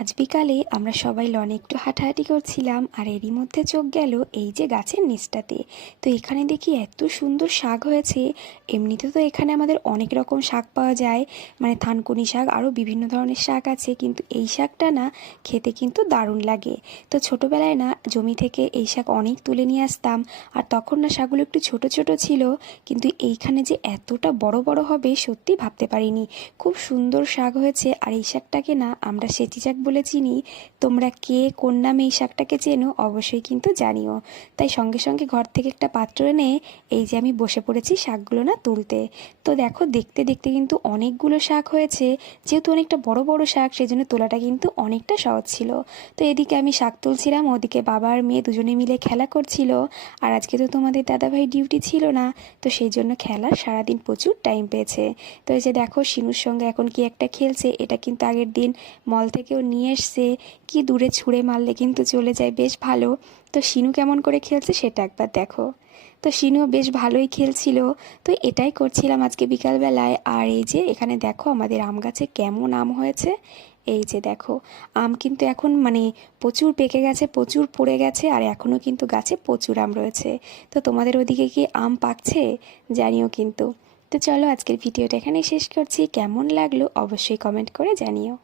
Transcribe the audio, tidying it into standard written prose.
আজ বিকালে আমরা সবাই লনে একটু হাঁটাহাঁটি করছিলাম, আর এরই মধ্যে চোখ গেল এই যে গাছের নিচটাতে। তো এখানে দেখি এত সুন্দর শাক হয়েছে। এমনিতে তো এখানে আমাদের অনেক রকম শাক পাওয়া যায়, মানে থানকুনি শাক, আরও বিভিন্ন ধরনের শাক আছে, কিন্তু এই শাকটা না খেতে কিন্তু দারুণ লাগে। তো ছোটোবেলায় না জমি থেকে এই শাক অনেক তুলে নিয়ে আসতাম, আর তখন না শাকগুলো একটু ছোট ছোট ছিল, কিন্তু এইখানে যে এতটা বড় বড় হবে সত্যি ভাবতে পারিনি। খুব সুন্দর শাক হয়েছে, আর এই শাকটাকে না আমরা সেচি শাক বলে চিনি। তোমরা কে কোন নামে এই শাকটাকে চেনো অবশ্যই কিন্তু জানিও। তাই সঙ্গে সঙ্গে ঘর থেকে একটা পাত্র এনে এই যে আমি বসে পড়েছি শাকগুলো না তুলতে। তো দেখো দেখতে দেখতে কিন্তু অনেকগুলো শাক হয়েছে। যেহেতু অনেকটা বড় বড় শাক, সেজন্য তোলাটা কিন্তু অনেকটা সহজ ছিল। তো এদিকে আমি শাক তুলছিলাম, ওদিকে বাবা আর মেয়ে দুজনে মিলে খেলা করছিল। আর আজকে তো তোমাদের দাদাভাই ডিউটি ছিল না, তো সেই জন্য খেলার সারাদিন প্রচুর টাইম পেয়েছে। তো এই যে দেখো শিনুর সঙ্গে এখন কি একটা খেলছে, এটা কিন্তু আগের দিন মল থেকেও নিয়ে এসছে। কি দূরে ছুঁড়ে মারলে কিন্তু চলে যায়, বেশ ভালো। তো শিনু কেমন করে খেলছে সেটা একবার দেখো। তো শিনুও বেশ ভালোই খেলছিল। তো এটাই করছিলাম আজকে বিকালবেলায়। আর এই যে এখানে দেখো আমাদের আম গাছে কেমন আম হয়েছে। এই যে দেখো আম কিন্তু এখন মানে প্রচুর পেকে গেছে, প্রচুর পড়ে গেছে, আর এখনও কিন্তু গাছে প্রচুর আম রয়েছে। তো তোমাদের ওদিকে কি আম পাকছে জানিও কিন্তু। তো চলো আজকের ভিডিওটা এখানেই শেষ করছি। কেমন লাগলো অবশ্যই কমেন্ট করে জানিও।